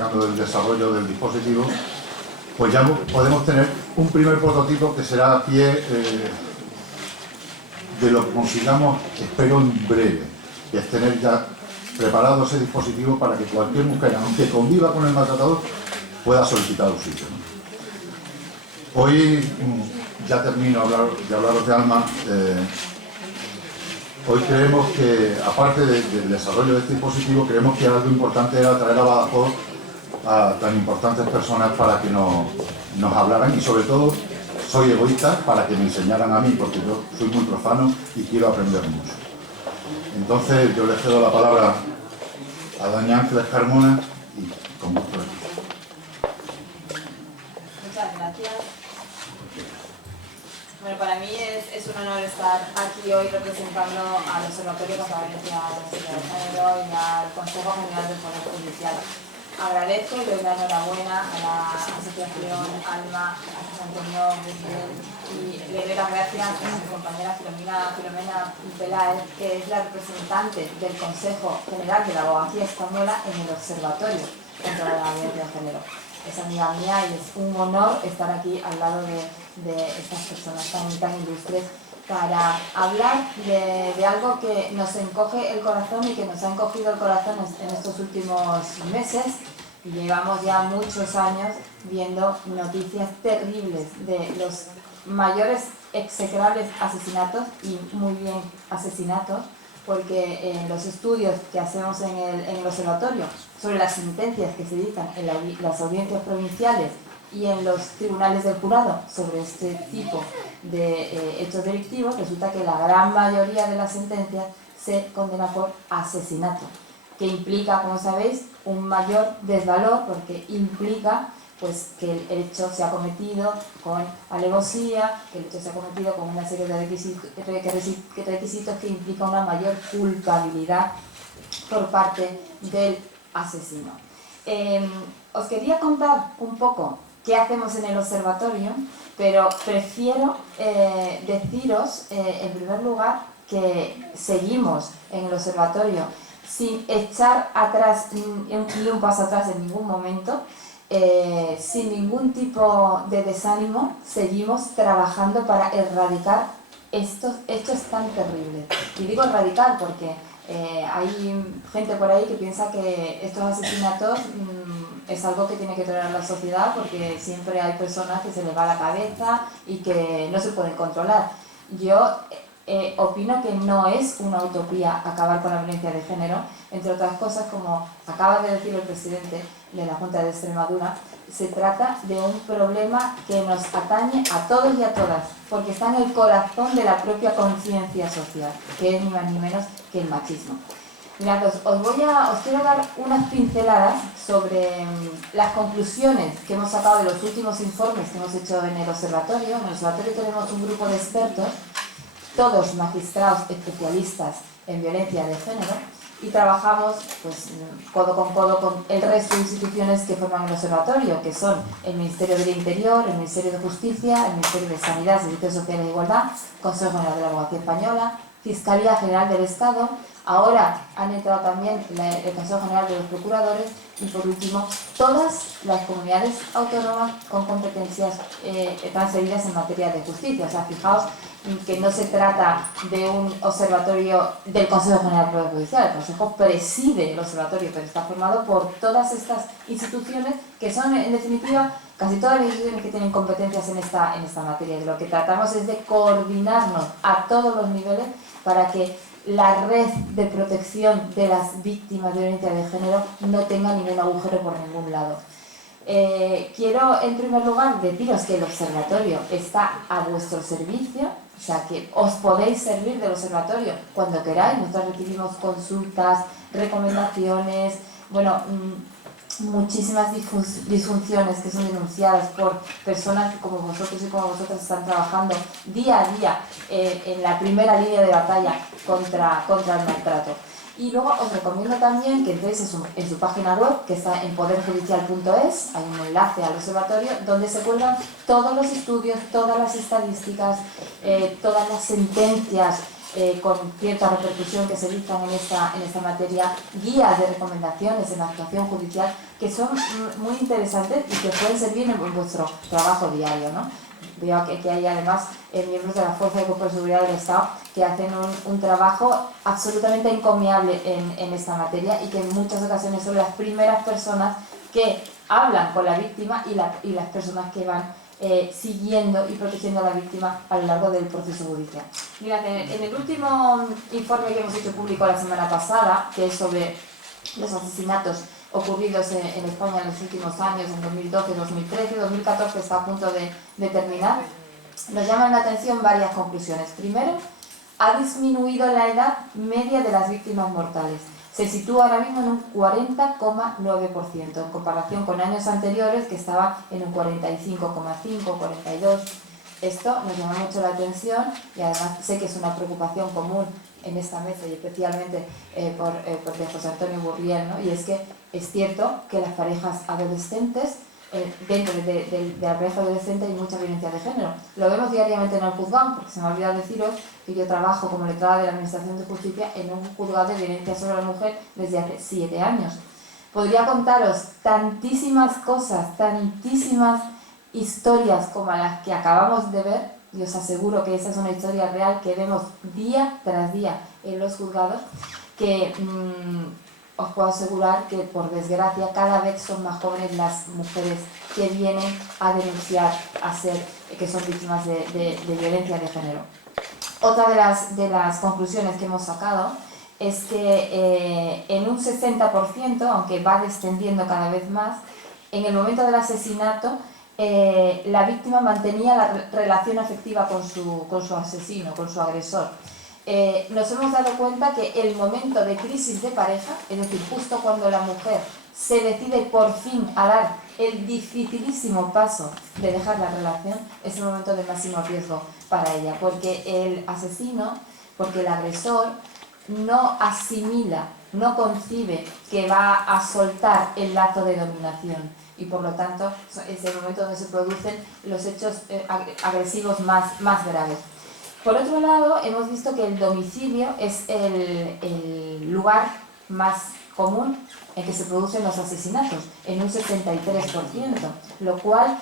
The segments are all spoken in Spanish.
sacando del desarrollo del dispositivo, pues ya podemos tener un primer prototipo que será a pie de lo que consigamos, espero, en breve, que es tener ya preparado ese dispositivo para que cualquier mujer, aunque conviva con el maltratador, pueda solicitar auxilio, ¿no? Hoy, ya termino de hablaros de Alma. Hoy creemos que, aparte del desarrollo de este dispositivo, creemos que algo importante era traer a Badajoz a tan importantes personas para que nos hablaran, y sobre todo soy egoísta, para que me enseñaran a mí, porque yo soy muy profano y quiero aprender mucho. Entonces yo le cedo la palabra a doña Ángeles Carmona y con gusto. Muchas gracias. Bueno, para mí es un honor estar aquí hoy representando al Observatorio contra la Violencia de Género y al Consejo General del Poder Judicial. Agradezco y doy la enhorabuena a la Asociación Alma, a José Antonio Gutiérrez, y le doy las gracias a mi compañera Filomena Peláez, que es la representante del Consejo General de la Abogacía Española en el Observatorio contra la Violencia de Género. Es amiga mía y es un honor estar aquí al lado de estas personas tan ilustres para hablar de algo que nos encoge el corazón y que nos ha encogido el corazón en estos últimos meses. Llevamos ya muchos años viendo noticias terribles de los mayores execrables asesinatos, y muy bien asesinatos, porque en los estudios que hacemos en el observatorio sobre las sentencias que se dictan en las audiencias provinciales y en los tribunales del jurado sobre este tipo de hechos delictivos, resulta que la gran mayoría de las sentencias se condena por asesinato, que implica, como sabéis, un mayor desvalor, porque implica pues que el hecho se ha cometido con alevosía, que el hecho se ha cometido con una serie de requisitos que implica una mayor culpabilidad por parte del asesino. Os quería contar un poco qué hacemos en el observatorio, pero prefiero deciros, en primer lugar, que seguimos en el observatorio sin echar atrás ni un paso atrás en ningún momento. Sin ningún tipo de desánimo, seguimos trabajando para erradicar estos hechos tan terribles. Y digo erradicar porque hay gente por ahí que piensa que estos asesinatos es algo que tiene que tolerar la sociedad, porque siempre hay personas que se les va la cabeza y que no se pueden controlar. Yo opino que no es una utopía acabar con la violencia de género, entre otras cosas, como acaba de decir el presidente de la Junta de Extremadura. Se trata de un problema que nos atañe a todos y a todas, porque está en el corazón de la propia conciencia social, que es ni más ni menos que el machismo. Mirad, os quiero dar unas pinceladas sobre las conclusiones que hemos sacado de los últimos informes que hemos hecho en el observatorio. En el observatorio tenemos un grupo de expertos, todos magistrados especialistas en violencia de género, y trabajamos pues codo con el resto de instituciones que forman el observatorio, que son el Ministerio del Interior, el Ministerio de Justicia, el Ministerio de Sanidad, Servicios Sociales e Igualdad, Consejo General de la Abogacía Española, Fiscalía General del Estado. Ahora han entrado también el Consejo General de los Procuradores y, por último, todas las comunidades autónomas con competencias transferidas en materia de justicia. O sea, fijaos que no se trata de un observatorio del Consejo General del Poder Judicial. El Consejo preside el observatorio, pero está formado por todas estas instituciones que son, en definitiva, casi todas las instituciones que tienen competencias en esta materia. Y lo que tratamos es de coordinarnos a todos los niveles para que la red de protección de las víctimas de violencia de género no tenga ningún agujero por ningún lado. Quiero, en primer lugar, deciros que el observatorio está a vuestro servicio, o sea que os podéis servir del observatorio cuando queráis. Nosotros recibimos consultas, recomendaciones, bueno, muchísimas disfunciones que son denunciadas por personas que, como vosotros y como vosotras, están trabajando día a día en la primera línea de batalla contra el maltrato. Y luego os recomiendo también que entréis en su página web, que está en poderjudicial.es. Hay un enlace al observatorio donde se cuelgan todos los estudios, todas las estadísticas, todas las sentencias con cierta repercusión que se dictan en esta materia, guías de recomendaciones en la actuación judicial que son muy interesantes y que pueden servir en vuestro trabajo diario, ¿no? Veo que hay además miembros de la Fuerza de Cuerpo de Seguridad del Estado que hacen un trabajo absolutamente encomiable en esta materia y que en muchas ocasiones son las primeras personas que hablan con la víctima y las personas que van siguiendo y protegiendo a la víctima a lo largo del proceso judicial. Mirad, en el último informe que hemos hecho público la semana pasada, que es sobre los asesinatos ocurridos en España en los últimos años, en 2012, 2013, 2014 está a punto de terminar, nos llaman la atención varias conclusiones. Primero, ha disminuido la edad media de las víctimas mortales. Se sitúa ahora mismo en un 40,9%, en comparación con años anteriores que estaba en un 45,5, 42%. Esto nos llama mucho la atención y además sé que es una preocupación común en esta mesa y especialmente por José Antonio Burriel, ¿no? Y es que es cierto que las parejas adolescentes, dentro de la pareja adolescente hay mucha violencia de género. Lo vemos diariamente en el juzgado, porque se me ha olvidado deciros que yo trabajo como letrada de la Administración de Justicia en un juzgado de violencia sobre la mujer desde hace 7 años. Podría contaros tantísimas cosas, tantísimas historias como las que acabamos de ver, y os aseguro que esa es una historia real que vemos día tras día en los juzgados, que os puedo asegurar que por desgracia cada vez son más jóvenes las mujeres que vienen a denunciar que son víctimas de violencia de género. Otra de las conclusiones que hemos sacado es que en un 60%, aunque va descendiendo cada vez más, en el momento del asesinato la víctima mantenía la relación afectiva con su asesino, con su agresor. Nos hemos dado cuenta que el momento de crisis de pareja, es decir, justo cuando la mujer se decide por fin a dar el dificilísimo paso de dejar la relación, es el momento de máximo riesgo para ella, porque el asesino, porque el agresor no asimila, no concibe que va a soltar el lazo de dominación y por lo tanto es el momento donde se producen los hechos agresivos más graves. Por otro lado, hemos visto que el domicilio es el lugar más común en que se producen los asesinatos, en un 73%, lo cual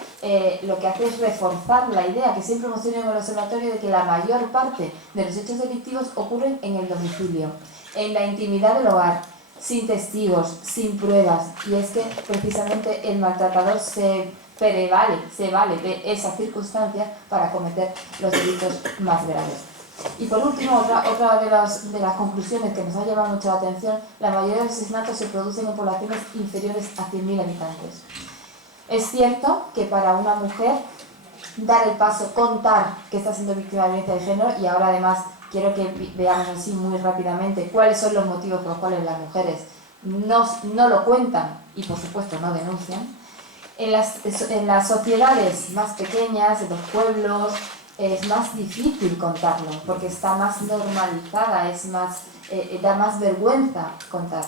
lo que hace es reforzar la idea que siempre hemos tenido en el observatorio de que la mayor parte de los hechos delictivos ocurren en el domicilio, en la intimidad del hogar, sin testigos, sin pruebas, y es que precisamente el maltratador se vale de esas circunstancias para cometer los delitos más graves. Y por último, otra de las conclusiones que nos ha llamado mucho la atención, la mayoría de los asesinatos se producen en poblaciones inferiores a 100.000 habitantes. Es cierto que para una mujer dar el paso, contar que está siendo víctima de violencia de género, y ahora además quiero que veamos así muy rápidamente cuáles son los motivos por los cuales las mujeres no lo cuentan y por supuesto no denuncian. En las sociedades más pequeñas, en los pueblos, es más difícil contarlo porque está más normalizada, da más vergüenza contar.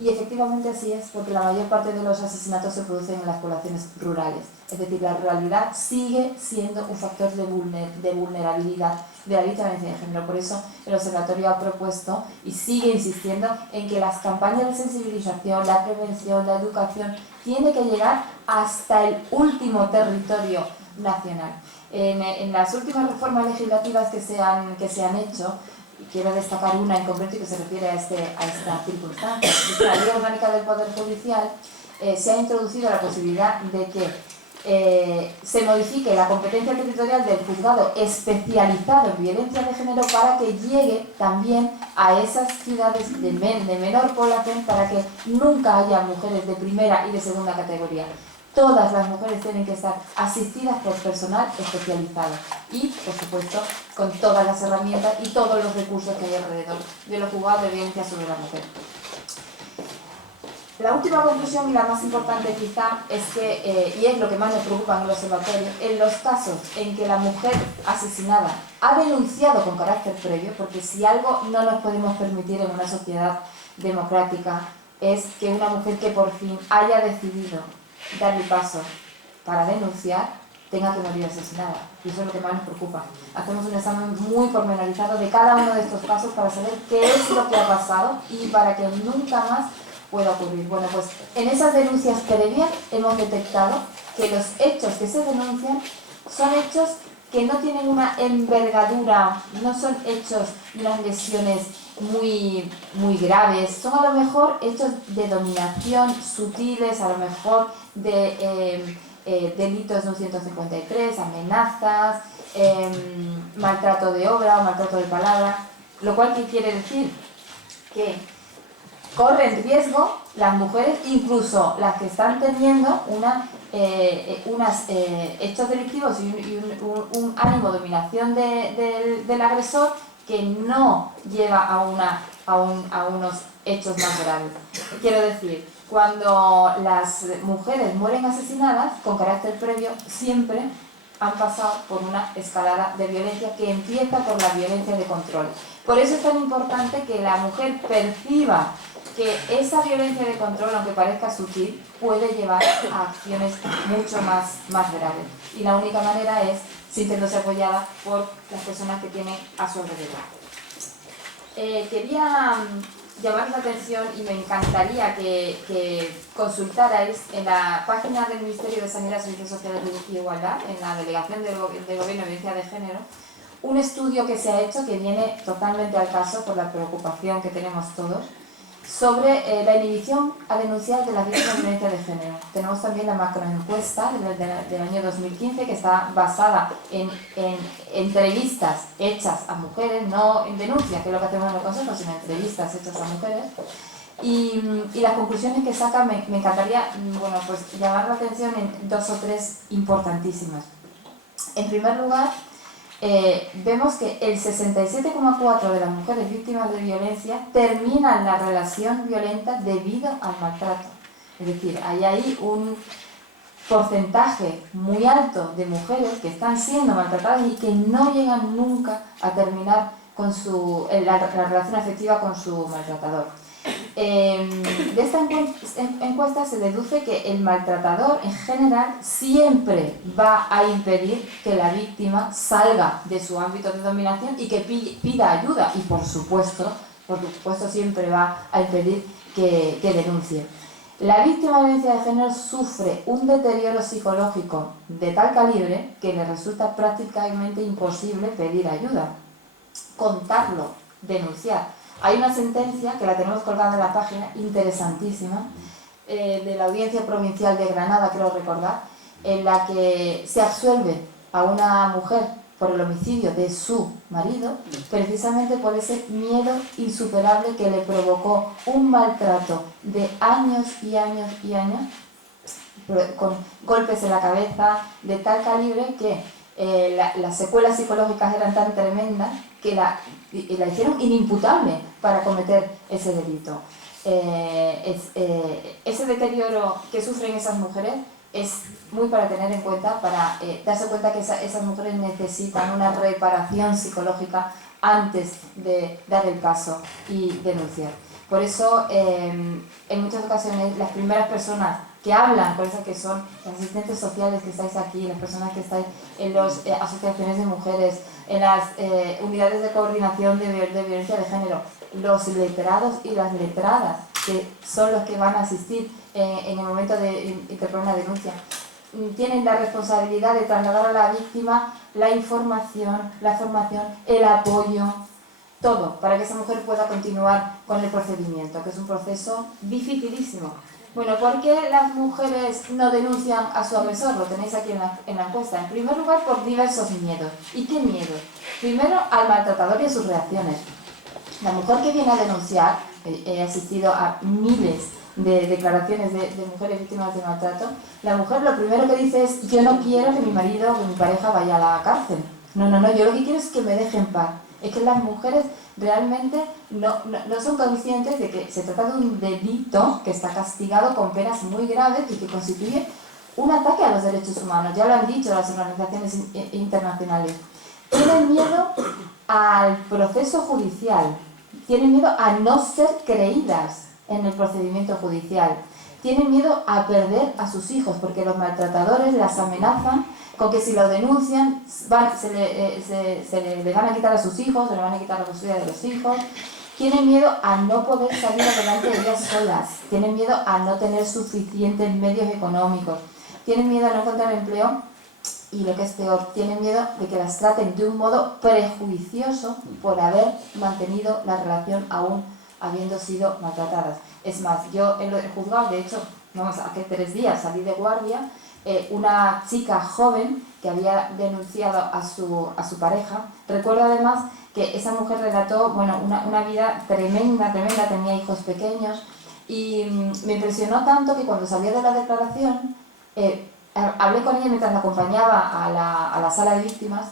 Y efectivamente así es, porque la mayor parte de los asesinatos se producen en las poblaciones rurales. Es decir, la ruralidad sigue siendo un factor de vulnerabilidad de la víctima de violencia de género. Por eso el observatorio ha propuesto y sigue insistiendo en que las campañas de sensibilización, la prevención, la educación, tiene que llegar hasta el último territorio nacional. En las últimas reformas legislativas que se han hecho, y quiero destacar una en concreto que se refiere a esta circunstancia, en la Ley Orgánica del Poder Judicial se ha introducido la posibilidad de que se modifique la competencia territorial del juzgado especializado en violencia de género para que llegue también a esas ciudades de menor población, para que nunca haya mujeres de primera y de segunda categoría. Todas las mujeres tienen que estar asistidas por personal especializado y, por supuesto, con todas las herramientas y todos los recursos que hay alrededor de los juzgados de violencia sobre la mujer. La última conclusión y la más importante quizá es que, y es lo que más nos preocupa en el observatorio, en los casos en que la mujer asesinada ha denunciado con carácter previo, porque si algo no nos podemos permitir en una sociedad democrática es que una mujer que por fin haya decidido dar el paso para denunciar, tenga que morir asesinada. Y eso es lo que más nos preocupa. Hacemos un examen muy pormenorizado de cada uno de estos casos para saber qué es lo que ha pasado y para que nunca más pueda ocurrir. Bueno, pues en esas denuncias previas hemos detectado que los hechos que se denuncian son hechos que no tienen una envergadura, no son hechos de unas lesiones muy graves, son a lo mejor hechos de dominación sutiles, a lo mejor de delitos de un 153, amenazas, maltrato de obra o maltrato de palabra, lo cual ¿qué quiere decir? Que corren riesgo las mujeres, incluso las que están teniendo unos hechos delictivos y un ánimo de dominación del agresor que no lleva a unos hechos más graves. Quiero decir, cuando las mujeres mueren asesinadas, con carácter previo, siempre han pasado por una escalada de violencia que empieza por la violencia de control. Por eso es tan importante que la mujer perciba que esa violencia de control, aunque parezca sutil, puede llevar a acciones mucho más graves. Y la única manera es sintiéndose apoyada por las personas que tienen a su alrededor. Quería llamar la atención y me encantaría que consultarais en la página del Ministerio de Sanidad, Servicios Sociales y Igualdad, en la Delegación del Gobierno de Violencia de Género, un estudio que se ha hecho que viene totalmente al caso por la preocupación que tenemos todos, sobre la inhibición a denunciar de las víctimas de violencia de género. Tenemos también la macroencuesta del año 2015 que está basada en entrevistas hechas a mujeres, no en denuncias, que es lo que hacemos en el Consejo, sino entrevistas hechas a mujeres. Y las conclusiones que saca me encantaría pues, llamar la atención en 2 o 3 importantísimas. En primer lugar, vemos que el 67,4% de las mujeres víctimas de violencia terminan la relación violenta debido al maltrato. Es decir, hay ahí un porcentaje muy alto de mujeres que están siendo maltratadas y que no llegan nunca a terminar con la relación afectiva con su maltratador. De esta encuesta se deduce que el maltratador en general siempre va a impedir que la víctima salga de su ámbito de dominación y que pida ayuda y por supuesto siempre va a impedir que denuncie. La víctima de violencia de género sufre un deterioro psicológico de tal calibre que le resulta prácticamente imposible pedir ayuda, contarlo, denunciar. Hay una sentencia, que la tenemos colgada en la página, interesantísima, de la Audiencia Provincial de Granada, creo recordar, en la que se absuelve a una mujer por el homicidio de su marido, precisamente por ese miedo insuperable que le provocó un maltrato de años y años y años, con golpes en la cabeza de tal calibre que las secuelas psicológicas eran tan tremendas que la hicieron inimputable para cometer ese delito. Ese deterioro que sufren esas mujeres es muy para tener en cuenta, para darse cuenta que esas mujeres necesitan una reparación psicológica antes de dar el paso y denunciar. Por eso, en muchas ocasiones, las primeras personas que hablan, por eso que son los asistentes sociales que estáis aquí, las personas que estáis en las asociaciones de mujeres, en las unidades de coordinación de violencia de género, los letrados y las letradas, que son los que van a asistir en el momento de interponer una denuncia, tienen la responsabilidad de trasladar a la víctima la información, la formación, el apoyo, todo, para que esa mujer pueda continuar con el procedimiento, que es un proceso dificilísimo. Bueno, ¿por qué las mujeres no denuncian a su agresor? Lo tenéis aquí en la encuesta. En primer lugar, por diversos miedos. ¿Y qué miedos? Primero, al maltratador y a sus reacciones. La mujer que viene a denunciar, he asistido a miles de declaraciones de mujeres víctimas de maltrato, la mujer lo primero que dice es: yo no quiero que mi marido o que mi pareja vaya a la cárcel. No, yo lo que quiero es que me deje en paz. Es que las mujeres realmente no son conscientes de que se trata de un delito que está castigado con penas muy graves y que constituye un ataque a los derechos humanos. Ya lo han dicho las organizaciones internacionales. Tienen miedo al proceso judicial, tienen miedo a no ser creídas en el procedimiento judicial, tienen miedo a perder a sus hijos, porque los maltratadores las amenazan con que si lo denuncian se le van a quitar a sus hijos, se le van a quitar la custodia de los hijos. Tienen miedo a no poder salir adelante ellas solas, tienen miedo a no tener suficientes medios económicos, tienen miedo a no encontrar empleo y, lo que es peor, tienen miedo de que las traten de un modo prejuicioso por haber mantenido la relación aún habiendo sido maltratadas. Es más, yo en el juzgado, de hecho, vamos, hace 3 días salí de guardia, una chica joven que había denunciado a su pareja, recuerdo además que esa mujer relató, bueno, una vida tremenda, tenía hijos pequeños, y me impresionó tanto que cuando salió de la declaración, hablé con ella mientras la acompañaba a la sala de víctimas,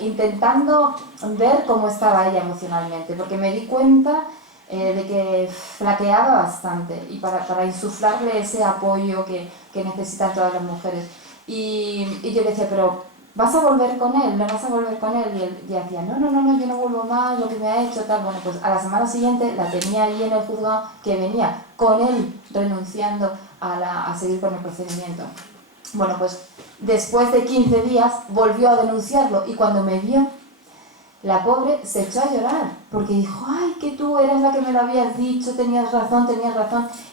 intentando ver cómo estaba ella emocionalmente, porque me di cuenta de que flaqueaba bastante, y para insuflarle ese apoyo que necesitan todas las mujeres. Y yo le decía, pero ¿vas a volver con él? ¿No vas a volver con él? Y él decía, no, yo no vuelvo más, lo que me ha hecho, tal. Bueno, pues a la semana siguiente la tenía ahí en el juzgado, que venía con él renunciando a seguir con el procedimiento. Bueno, pues después de 15 días volvió a denunciarlo, y cuando me vio, la pobre se echó a llorar, porque dijo, ay, que tú eras la que me lo habías dicho, tenías razón.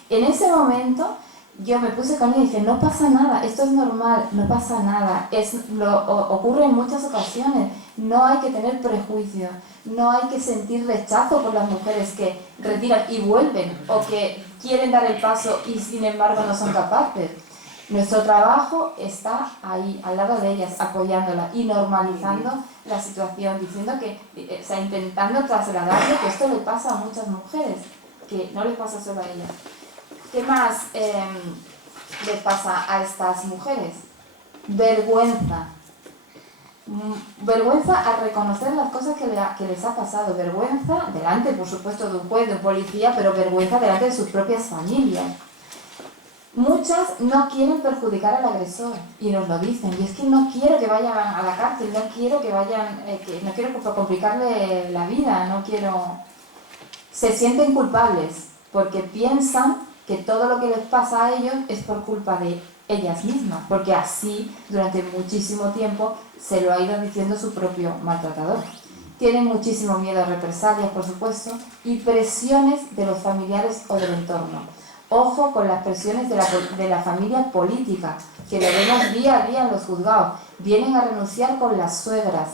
En ese momento yo me puse con ella y dije, no pasa nada, esto es normal, no pasa nada, ocurre en muchas ocasiones, no hay que tener prejuicios, no hay que sentir rechazo por las mujeres que retiran y vuelven, o que quieren dar el paso y sin embargo no son capaces. Nuestro trabajo está ahí, al lado de ellas, apoyándola y normalizando la situación, diciendo que, o sea, intentando trasladarle que esto le pasa a muchas mujeres, que no les pasa solo a ellas. ¿Qué más les pasa a estas mujeres? Vergüenza. Vergüenza a reconocer las cosas que les ha pasado. Vergüenza delante, por supuesto, de un juez, de un policía, pero vergüenza delante de sus propias familias. Muchas no quieren perjudicar al agresor y nos lo dicen, y es que no quiero que vayan a la cárcel, no quiero no quiero complicarle la vida, no quiero... Se sienten culpables porque piensan que todo lo que les pasa a ellos es por culpa de ellas mismas, porque así durante muchísimo tiempo se lo ha ido diciendo su propio maltratador. Tienen muchísimo miedo a represalias, por supuesto, y presiones de los familiares o del entorno. Ojo con las presiones de la familia política, que lo vemos día a día en los juzgados. Vienen a renunciar con las suegras.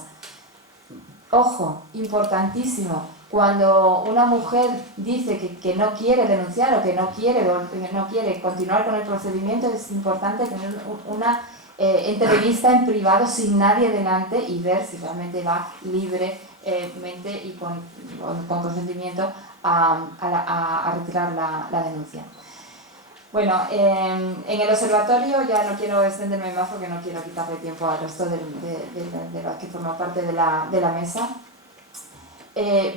Ojo, importantísimo. Cuando una mujer dice que no quiere denunciar o que no quiere continuar con el procedimiento, es importante tener una entrevista en privado sin nadie delante y ver si realmente va libremente y con consentimiento a retirar la denuncia. Bueno, en el observatorio ya no quiero extenderme más porque no quiero quitarle tiempo al resto de los que forman parte de la mesa.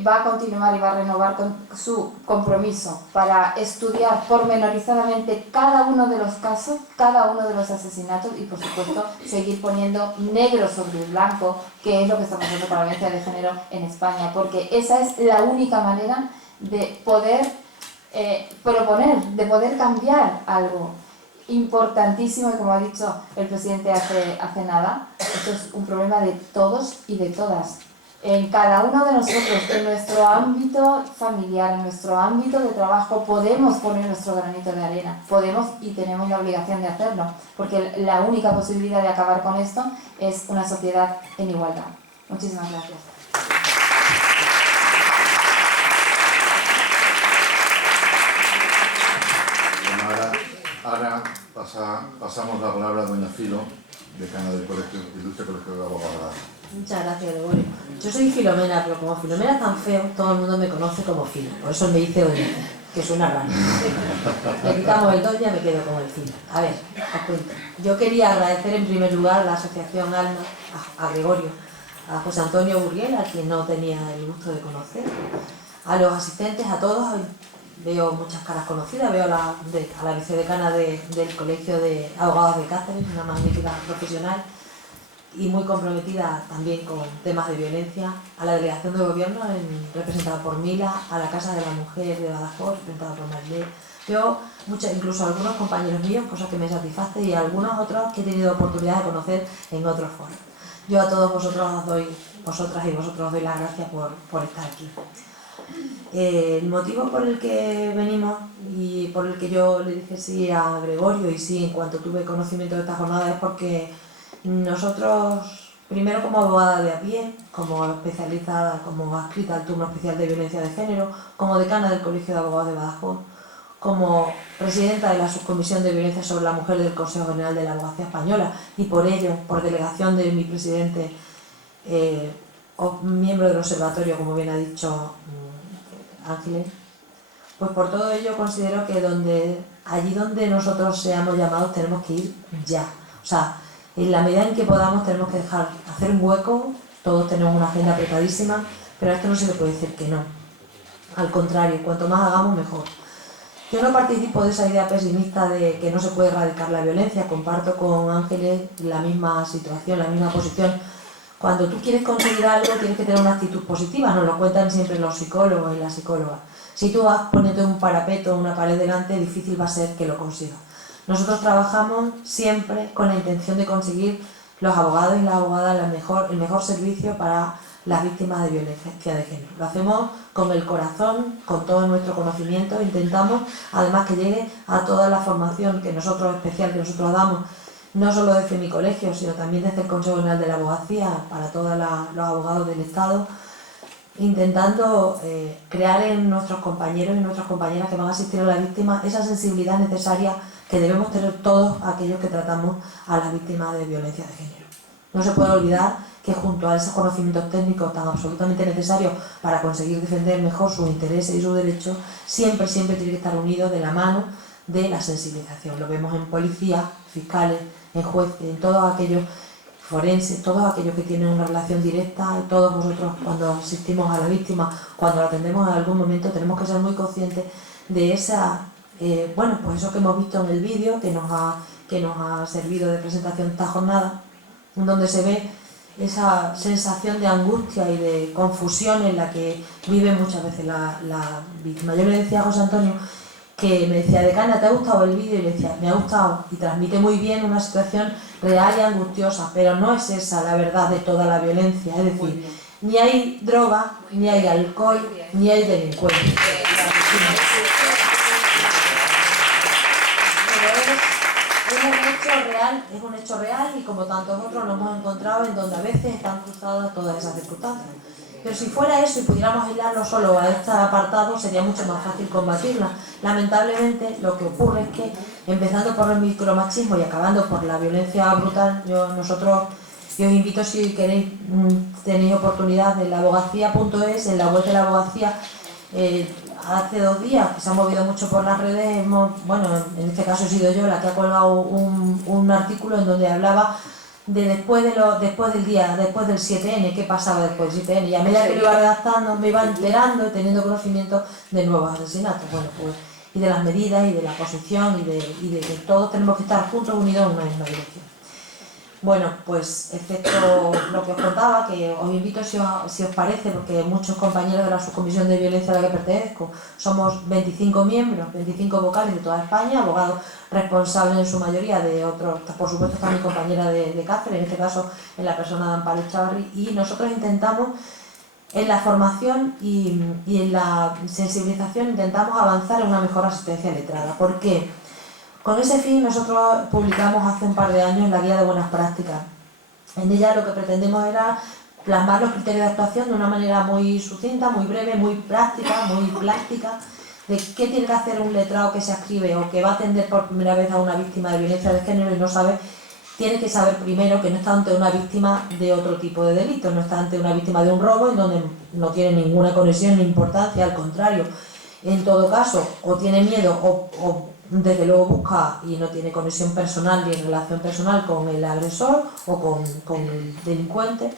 Va a continuar y va a renovar su compromiso para estudiar pormenorizadamente cada uno de los casos, cada uno de los asesinatos y, por supuesto, seguir poniendo negro sobre blanco qué es lo que está pasando con la violencia de género en España, porque esa es la única manera de poder proponer, de poder cambiar algo importantísimo. Y como ha dicho el presidente hace nada, esto es un problema de todos y de todas. En cada uno de nosotros, en nuestro ámbito familiar, en nuestro ámbito de trabajo, podemos poner nuestro granito de arena, podemos y tenemos la obligación de hacerlo, porque la única posibilidad de acabar con esto es una sociedad en igualdad. Muchísimas gracias. Ahora pasamos la palabra a doña Filo, decana del Ilustre Colegio de Abogados. Muchas gracias, Gregorio. Yo soy Filomena, pero como Filomena es tan feo, todo el mundo me conoce como Filo. Por eso me dice doña, que suena raro. Le quitamos el doña y me quedo con el Filo. A ver, os cuento. Yo quería agradecer en primer lugar a la Asociación Alma, a Gregorio, a José Antonio Burriel, a quien no tenía el gusto de conocer, a los asistentes, a todos. Veo muchas caras conocidas, veo a la vicedecana del Colegio de Abogados de Cáceres, una magnífica profesional y muy comprometida también con temas de violencia, a la delegación de gobierno representada por Mila, a la Casa de la Mujer de Badajoz representada por Marilé, Yo, incluso algunos compañeros míos, cosas que me satisface, y algunos otros que he tenido oportunidad de conocer en otros foros. Yo a todos vosotras y vosotros os doy las gracias por estar aquí. El motivo por el que venimos y por el que yo le dije sí a Gregorio y sí en cuanto tuve conocimiento de esta jornada es porque nosotros, primero como abogada de a pie, como especializada, como adscrita al turno especial de violencia de género, como decana del Colegio de Abogados de Badajoz, como presidenta de la Subcomisión de Violencia sobre la Mujer del Consejo General de la Abogacía Española y por ello, por delegación de mi presidente, o miembro del observatorio, como bien ha dicho Ángeles, pues por todo ello considero que allí donde nosotros seamos llamados tenemos que ir ya. O sea, en la medida en que podamos tenemos que hacer un hueco, todos tenemos una agenda apretadísima, pero a esto no se le puede decir que no. Al contrario, cuanto más hagamos mejor. Yo no participo de esa idea pesimista de que no se puede erradicar la violencia, comparto con Ángeles la misma situación, la misma posición. Cuando tú quieres conseguir algo tienes que tener una actitud positiva, nos lo cuentan siempre los psicólogos y las psicólogas. Si tú vas poniendo un parapeto o una pared delante, difícil va a ser que lo consigas. Nosotros trabajamos siempre con la intención de conseguir los abogados y las abogadas el mejor servicio para las víctimas de violencia de género. Lo hacemos con el corazón, con todo nuestro conocimiento, intentamos además que llegue a toda la formación especial que nosotros damos, no solo desde mi colegio, sino también desde el Consejo General de la Abogacía, para todos los abogados del Estado, intentando crear en nuestros compañeros y nuestras compañeras que van a asistir a la víctima esa sensibilidad necesaria que debemos tener todos aquellos que tratamos a las víctimas de violencia de género. No se puede olvidar que junto a esos conocimientos técnicos tan absolutamente necesarios para conseguir defender mejor sus intereses y sus derechos, siempre tiene que estar unido de la mano de la sensibilización. Lo vemos en policías, fiscales, en jueces, en todos aquellos forenses, todos aquellos que tienen una relación directa, y todos vosotros cuando asistimos a la víctima, cuando la atendemos en algún momento, tenemos que ser muy conscientes de esa, pues eso que hemos visto en el vídeo, que nos ha servido de presentación esta jornada, en donde se ve esa sensación de angustia y de confusión en la que vive muchas veces la víctima. Yo le decía a José Antonio, que me decía, decana, ¿te ha gustado el vídeo? Y le decía, me ha gustado, y transmite muy bien una situación real y angustiosa, pero no es esa la verdad de toda la violencia, es decir, ni hay droga, ni hay alcohol, ni hay delincuencia. Es un hecho real y como tantos otros nos hemos encontrado en donde a veces están cruzadas todas esas circunstancias. Pero si fuera eso y pudiéramos aislarlo solo a este apartado, sería mucho más fácil combatirla. Lamentablemente, lo que ocurre es que, empezando por el micromachismo y acabando por la violencia brutal, yo os invito, si queréis, tenéis oportunidad, en laabogacía.es, en la web de la abogacía, hace 2 días, que se ha movido mucho por las redes, en este caso he sido yo la que ha colgado un artículo en donde hablaba de después del 7N, qué pasaba después del 7N, y a medida que lo iba redactando me iba enterando y teniendo conocimiento de nuevos asesinatos, y de las medidas y de la posición y de que todos tenemos que estar juntos, unidos en una misma dirección. Bueno, pues excepto lo que os contaba, que os invito si os parece, porque muchos compañeros de la Subcomisión de Violencia a la que pertenezco, somos 25 miembros, 25 vocales de toda España, abogados responsables en su mayoría de otros, por supuesto está mi compañera de cárcel, en este caso en la persona de Amparo Chavarri, y nosotros intentamos en la formación y en la sensibilización intentamos avanzar en una mejor asistencia letrada. ¿Por qué? Con ese fin nosotros publicamos hace un par de años la Guía de Buenas Prácticas. En ella lo que pretendemos era plasmar los criterios de actuación de una manera muy sucinta, muy breve, muy práctica, muy plástica, de qué tiene que hacer un letrado que se adscribe o que va a atender por primera vez a una víctima de violencia de género y no sabe, tiene que saber primero que no está ante una víctima de otro tipo de delito, no está ante una víctima de un robo en donde no tiene ninguna conexión ni importancia, al contrario. En todo caso, o tiene miedo o desde luego busca y no tiene conexión personal ni relación personal con el agresor o con el delincuente,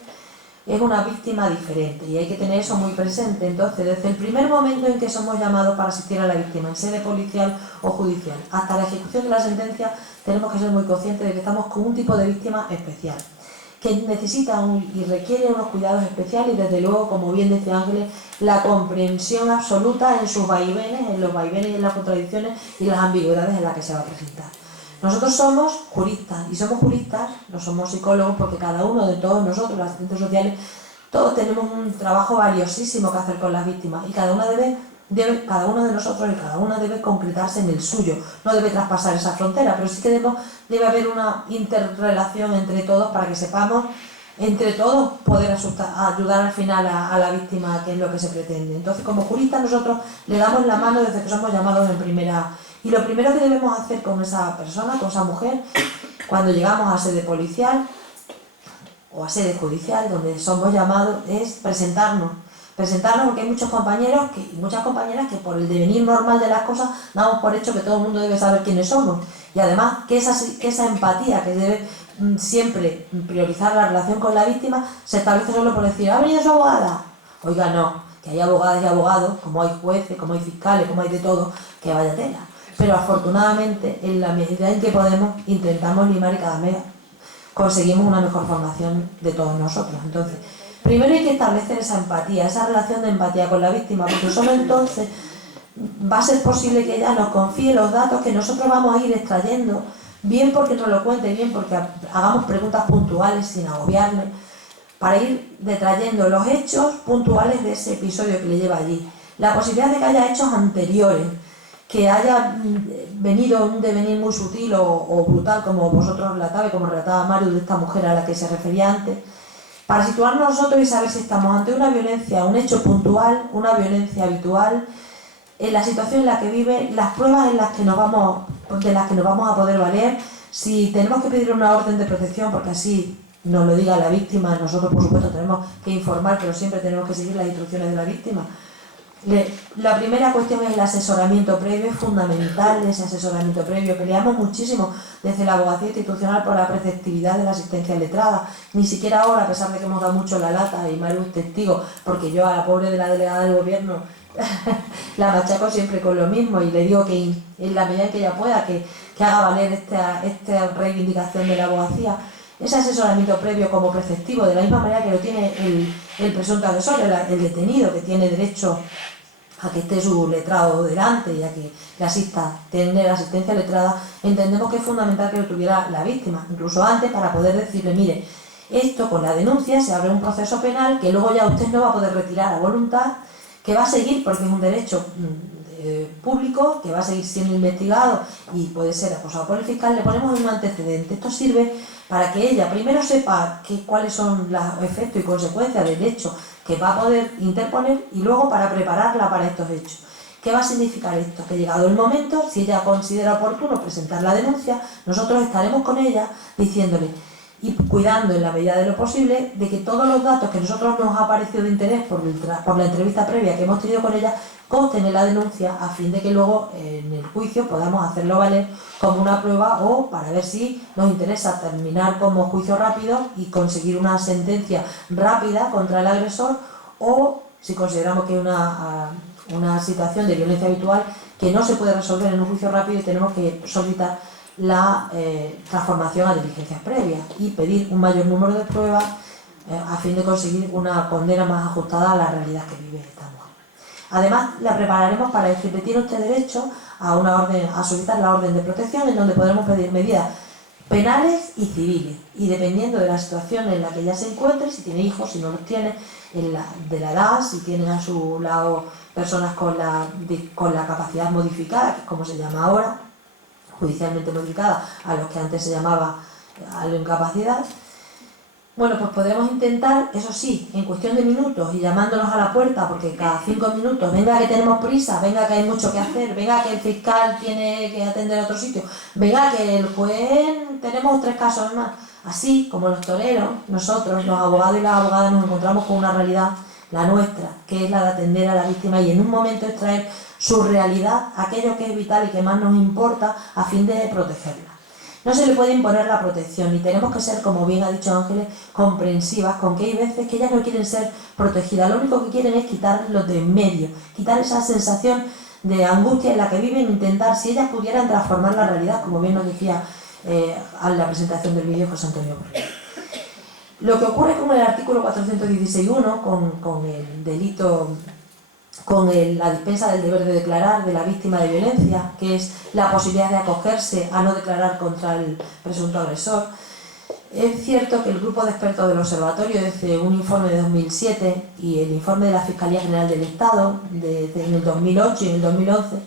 es una víctima diferente y hay que tener eso muy presente. Entonces, desde el primer momento en que somos llamados para asistir a la víctima en sede policial o judicial hasta la ejecución de la sentencia, tenemos que ser muy conscientes de que estamos con un tipo de víctima especial. que necesita y requiere unos cuidados especiales y desde luego, como bien decía Ángeles, la comprensión absoluta en sus vaivenes, en los vaivenes y en las contradicciones y las ambigüedades en las que se va a presentar. Nosotros somos juristas, y somos juristas, no somos psicólogos, porque cada uno de todos nosotros, los asistentes sociales, todos tenemos un trabajo valiosísimo que hacer con las víctimas, y cada uno de nosotros y cada una debe concretarse en el suyo, no debe traspasar esa frontera, pero sí que debe haber una interrelación entre todos para que sepamos, entre todos, poder ayudar al final a la víctima, que es lo que se pretende. Entonces, como juristas, nosotros le damos la mano desde que somos llamados en primera. Y lo primero que debemos hacer con esa persona, con esa mujer, cuando llegamos a sede policial o a sede judicial, donde somos llamados, es presentarnos porque hay muchos compañeros y muchas compañeras que por el devenir normal de las cosas damos por hecho que todo el mundo debe saber quiénes somos, y además que esa empatía que debe siempre priorizar la relación con la víctima se establece solo por decir ¿ha venido su abogada? Oiga, no, que hay abogadas y abogados, como hay jueces, como hay fiscales, como hay de todo, que vaya tela. Pero afortunadamente, en la medida en que podemos, intentamos limar y cada vez conseguimos una mejor formación de todos nosotros. Entonces, primero hay que establecer esa empatía, esa relación de empatía con la víctima, porque solo entonces va a ser posible que ella nos confíe los datos que nosotros vamos a ir extrayendo, bien porque nos lo cuente, bien porque hagamos preguntas puntuales sin agobiarle, para ir detrayendo los hechos puntuales de ese episodio que le lleva allí. La posibilidad de que haya hechos anteriores, que haya venido un devenir muy sutil o brutal, como vosotros relatabais, como relataba Mario, de esta mujer a la que se refería antes, para situarnos nosotros y saber si estamos ante una violencia, un hecho puntual, una violencia habitual, en la situación en la que vive, las pruebas de las que nos vamos a poder valer, si tenemos que pedir una orden de protección, porque así nos lo diga la víctima, nosotros por supuesto tenemos que informar, pero siempre tenemos que seguir las instrucciones de la víctima. La primera cuestión es el asesoramiento previo, es fundamental ese asesoramiento previo. Peleamos muchísimo desde la abogacía institucional por la preceptividad de la asistencia letrada. Ni siquiera ahora, a pesar de que hemos dado mucho la lata, y Maru es testigo, porque yo a la pobre de la delegada del gobierno la machaco siempre con lo mismo y le digo que en la medida que ella pueda, que haga valer esta reivindicación de la abogacía, ese asesoramiento previo como preceptivo, de la misma manera que lo tiene el presunto agresor, el detenido, que tiene derecho a que esté su letrado delante y a que le asista, tener asistencia letrada, entendemos que es fundamental que lo tuviera la víctima, incluso antes, para poder decirle, mire, esto con la denuncia se abre un proceso penal que luego ya usted no va a poder retirar a voluntad, que va a seguir porque es un derecho público, que va a seguir siendo investigado y puede ser acusado por el fiscal. Le ponemos un antecedente. Esto sirve para que ella primero sepa cuáles son los efectos y consecuencias del hecho que va a poder interponer, y luego para prepararla para estos hechos. ¿Qué va a significar esto? Que llegado el momento, si ella considera oportuno presentar la denuncia, nosotros estaremos con ella diciéndole y cuidando en la medida de lo posible de que todos los datos que a nosotros nos ha parecido de interés por la entrevista previa que hemos tenido con ella consten en la denuncia, a fin de que luego en el juicio podamos hacerlo valer como una prueba, o para ver si nos interesa terminar como juicio rápido y conseguir una sentencia rápida contra el agresor, o si consideramos que es una situación de violencia habitual que no se puede resolver en un juicio rápido y tenemos que solicitar la transformación a diligencias previas y pedir un mayor número de pruebas a fin de conseguir una condena más ajustada a la realidad que vive esta mujer. Además, la prepararemos para decirle: tiene usted derecho a solicitar la orden de protección, en donde podremos pedir medidas penales y civiles, y dependiendo de la situación en la que ella se encuentre, si tiene hijos, si no los tiene, de la edad, si tienen a su lado personas con la capacidad modificada, que es como se llama ahora, judicialmente modificada, a los que antes se llamaba a la incapacidad. Bueno, pues podremos intentar, eso sí, en cuestión de minutos y llamándonos a la puerta, porque cada 5 minutos, venga que tenemos prisa, venga que hay mucho que hacer, venga que el fiscal tiene que atender a otro sitio, venga que el juez, tenemos 3 casos más. Así como los toreros, nosotros, los abogados y las abogadas, nos encontramos con una realidad, la nuestra, que es la de atender a la víctima y en un momento extraer su realidad, aquello que es vital y que más nos importa, a fin de protegerla. No se le puede imponer la protección y tenemos que ser, como bien ha dicho Ángeles, comprensivas con que hay veces que ellas no quieren ser protegidas, lo único que quieren es quitarlos de en medio, quitar esa sensación de angustia en la que viven, intentar, si ellas pudieran, transformar la realidad, como bien nos decía a la presentación del vídeo José Antonio Borrell. Lo que ocurre con el artículo 416.1, con el delito, la dispensa del deber de declarar de la víctima de violencia, que es la posibilidad de acogerse a no declarar contra el presunto agresor, es cierto que el grupo de expertos del observatorio, desde un informe de 2007 y el informe de la Fiscalía General del Estado en el 2008 y en el 2011,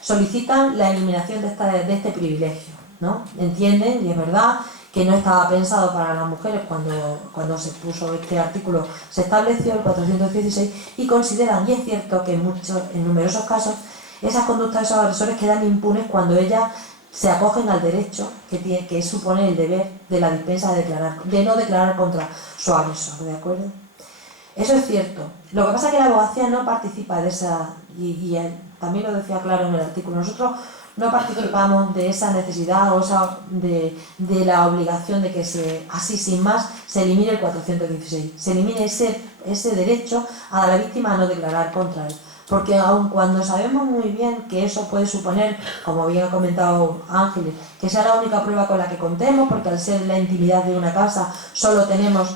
solicitan la eliminación de este privilegio, ¿no? Entienden, y es verdad, que no estaba pensado para las mujeres cuando se puso este artículo, se estableció el 416, y consideran, y es cierto, que en numerosos casos esas conductas de esos agresores quedan impunes cuando ellas se acogen al derecho que supone el deber de la dispensa de no declarar contra su agresor, ¿de acuerdo? Eso es cierto. Lo que pasa es que la abogacía no participa de esa, y también lo decía claro en el artículo, nosotros no participamos de esa necesidad o de la obligación de que así sin más se elimine el 416, se elimine ese derecho a la víctima a no declarar contra él. Porque aun cuando sabemos muy bien que eso puede suponer, como bien ha comentado Ángeles, que sea la única prueba con la que contemos, porque al ser la intimidad de una casa solo tenemos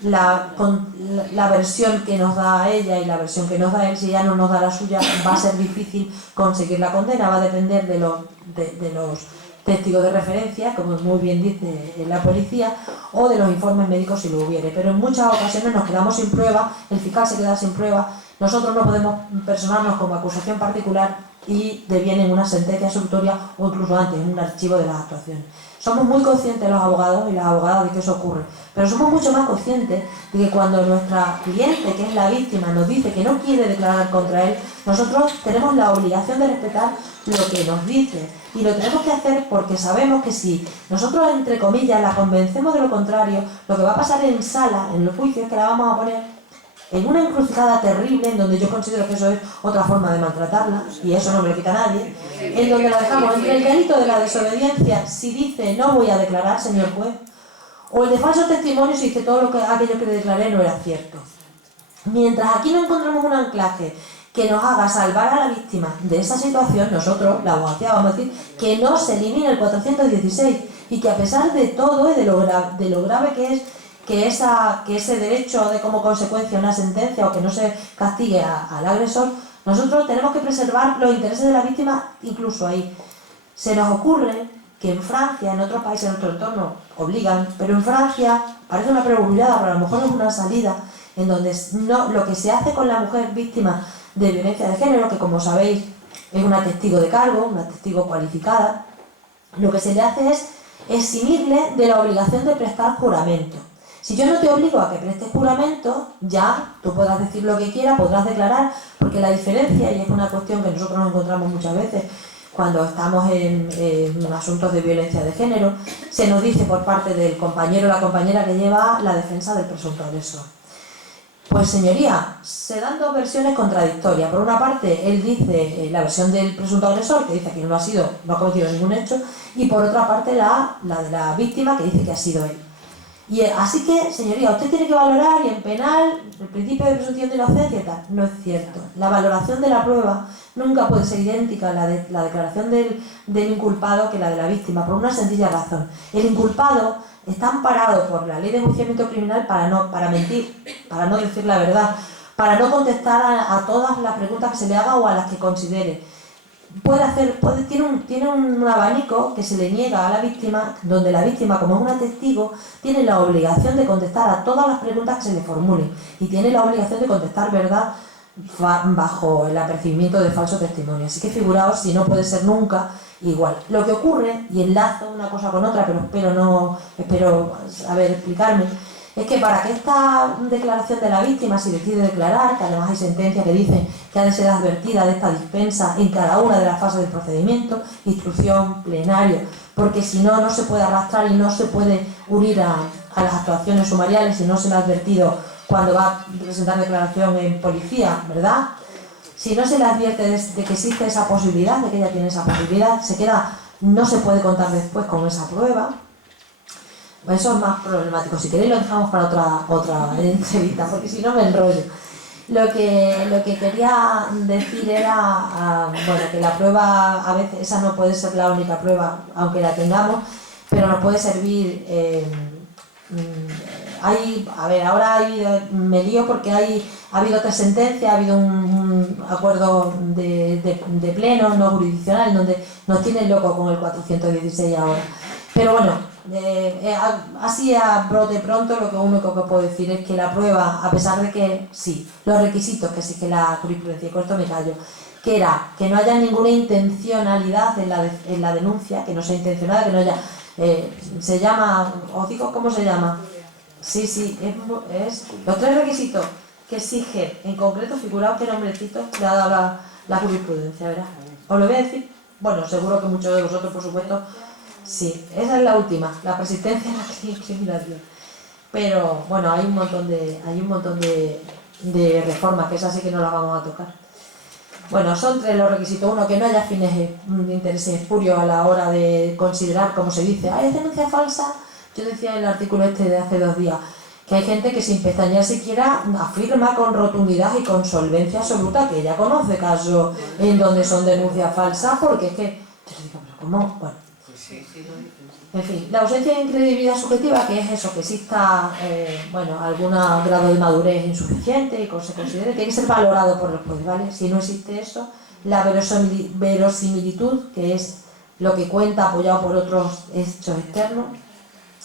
la versión que nos da ella y la versión que nos da él, si ella no nos da la suya, va a ser difícil conseguir la condena, va a depender de los testigos de referencia, como muy bien dice la policía, o de los informes médicos si lo hubiere. Pero en muchas ocasiones nos quedamos sin prueba, el fiscal se queda sin prueba, nosotros no podemos personarnos como acusación particular y deviene en una sentencia absolutoria o incluso antes, en un archivo de las actuaciones. Somos muy conscientes los abogados y las abogadas de que eso ocurre, pero somos mucho más conscientes de que cuando nuestra cliente, que es la víctima, nos dice que no quiere declarar contra él, nosotros tenemos la obligación de respetar lo que nos dice, y lo tenemos que hacer porque sabemos que si nosotros, entre comillas, la convencemos de lo contrario, lo que va a pasar en sala, en los juicios, es que la vamos a poner en una encrucijada terrible, en donde yo considero que eso es otra forma de maltratarla, y eso no me lo quita nadie, en donde la dejamos entre el delito de la desobediencia, si dice no voy a declarar, señor juez, o el de falso testimonio si dice todo aquello que declaré no era cierto. Mientras aquí no encontramos un anclaje que nos haga salvar a la víctima de esa situación, nosotros, la abogacía, vamos a decir que no se elimine el 416 y que a pesar de todo y de lo grave que es que ese derecho de como consecuencia una sentencia o que no se castigue al agresor, nosotros tenemos que preservar los intereses de la víctima incluso ahí. Se nos ocurre que en Francia, en otros países de nuestro entorno, obligan, pero en Francia parece una perogrullada, pero a lo mejor es una salida, en donde lo que se hace con la mujer víctima de violencia de género, que como sabéis es una testigo de cargo, una testigo cualificada, lo que se le hace es eximirle de la obligación de prestar juramento. Si yo no te obligo a que prestes juramento, ya tú podrás decir lo que quieras, podrás declarar, porque la diferencia, y es una cuestión que nosotros nos encontramos muchas veces cuando estamos en asuntos de violencia de género, se nos dice por parte del compañero o la compañera que lleva la defensa del presunto agresor. Pues señoría, se dan dos versiones contradictorias. Por una parte, él dice la versión del presunto agresor, que dice que no ha cometido ningún hecho, y por otra parte la de la víctima, que dice que ha sido él. Y así que, señoría, usted tiene que valorar, y en penal, el principio de presunción de inocencia y tal. No es cierto. La valoración de la prueba nunca puede ser idéntica a la declaración del inculpado que la de la víctima, por una sencilla razón. El inculpado está amparado por la ley de enjuiciamiento criminal para mentir, para no decir la verdad, para no contestar a todas las preguntas que se le haga o a las que considere. Tiene un abanico que se le niega a la víctima, donde la víctima, como es una testigo, tiene la obligación de contestar a todas las preguntas que se le formulen y tiene la obligación de contestar verdad bajo el apercibimiento de falso testimonio. Así que figuraos si no puede ser nunca igual. Lo que ocurre, y enlazo una cosa con otra, pero espero explicarme, es que para que esta declaración de la víctima, si decide declarar, que además hay sentencias que dicen que ha de ser advertida de esta dispensa en cada una de las fases del procedimiento, instrucción, plenario, porque si no, no se puede arrastrar y no se puede unir a las actuaciones sumariales si no se le ha advertido cuando va a presentar declaración en policía, ¿verdad? Si no se le advierte de que existe esa posibilidad, de que ella tiene esa posibilidad, no se puede contar después con esa prueba. Pues eso es más problemático. Si queréis lo dejamos para otra entrevista, porque si no me enrollo. Lo que quería decir era que la prueba, a veces esa no puede ser la única prueba, aunque la tengamos, pero nos puede servir ahora me lío porque ha habido 3 sentencias, ha habido un acuerdo de pleno, no jurisdiccional, donde nos tienen locos con el 416 ahora. Pero bueno, así a brote pronto lo único que puedo decir es que la prueba, a pesar de que sí, los requisitos que exige la jurisprudencia, y con esto me callo, que era que no haya ninguna intencionalidad en la denuncia, que no sea intencionada, que no haya... se llama, os digo cómo se llama. Sí, es los 3 requisitos que exige, en concreto, figuraos qué nombrecito le ha dado la jurisprudencia, ¿verdad? Os lo voy a decir, bueno, seguro que muchos de vosotros, por supuesto, sí, esa es la última, la persistencia en la discriminación. Pero bueno, hay un montón de reformas, que esas sí que no las vamos a tocar. Bueno, son 3 los requisitos. Uno, que no haya fines de interés espurio a la hora de considerar, como se dice, ¿es denuncia falsa? Yo decía en el artículo de hace 2 días que hay gente que sin pestañear siquiera afirma con rotundidad y con solvencia absoluta que ella conoce casos en donde son denuncias falsas, porque es que... Yo le digo, ¿pero cómo? Bueno. En fin, la ausencia de incredibilidad subjetiva, que es eso, que exista algún grado de madurez insuficiente y que se considere, tiene que ser valorado por los jueces, ¿vale? Si no existe eso, la verosimilitud, que es lo que cuenta apoyado por otros hechos externos,